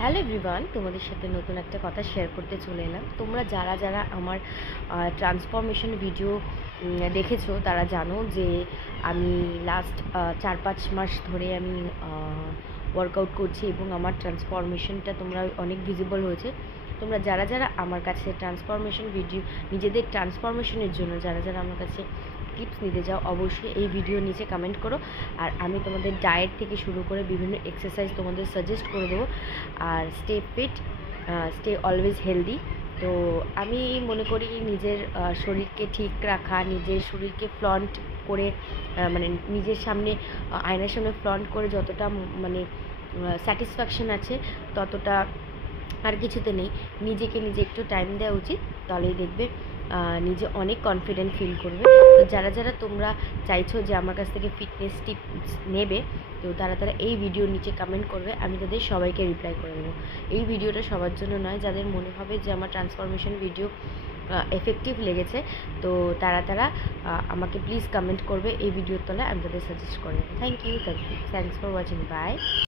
Hello everyone, তোমাদের সাথে নতুন একটা কথা শেয়ার করতে চলে এলাম। তোমরা যারা যারা আমার ট্রান্সফরমেশন ভিডিও দেখেছো তারা জানো যে আমি লাস্ট 4-5 মাস ধরে আমি ওয়ার্কআউট করছি এবং আমার ট্রান্সফরমেশনটা তোমরা অনেক ভিজিবল হয়েছে। তোমরা যারা যারা আমার কাছে ট্রান্সফরমেশন ভিডিও নিজেদের ট্রান্সফরমেশনের জন্য যারা যারা আমার কাছে টিপস নিতে যাও, অবশ্যই এই ভিডিও নিচে কমেন্ট করো। আর আমি তোমাদের ডায়েট থেকে শুরু করে বিভিন্ন এক্সারসাইজ তোমাদের সাজেস্ট করে দেবো। আর stay fit, stay always healthy. তো আমি মনে করি নিজের শরীরকে ঠিক রাখা, নিজের শরীরকে ফ্লন্ট করে মানে নিজের সামনে আয়নার সামনে ফ্লন্ট করে যতটা মানে স্যাটিসফ্যাকশন আছে ততটা আর কিছুতে নেই। নিজেকে নিজে একটু টাইম দেওয়া উচিত, তাহলেই দেখবে নিজে অনেক কনফিডেন্ট ফিল করবে। তো যারা যারা তোমরা চাইছো যে আমার কাছ থেকে ফিটনেস টিপস নেবে, তো তারা তারা এই ভিডিওর নিচে কমেন্ট করবে, আমি তাদের সবাইকে রিপ্লাই করে দেবো। এই ভিডিওটা সবার জন্য নয়, যাদের মনে হবে যে আমার ট্রান্সফরমেশন ভিডিও এফেক্টিভ লেগেছে, তো তারা তারা আমাকে প্লিজ কমেন্ট করবে এই ভিডিওর তলায়, আমি তাদের সাজেস্ট করে দেবো। Thank you, thanks for watching, by.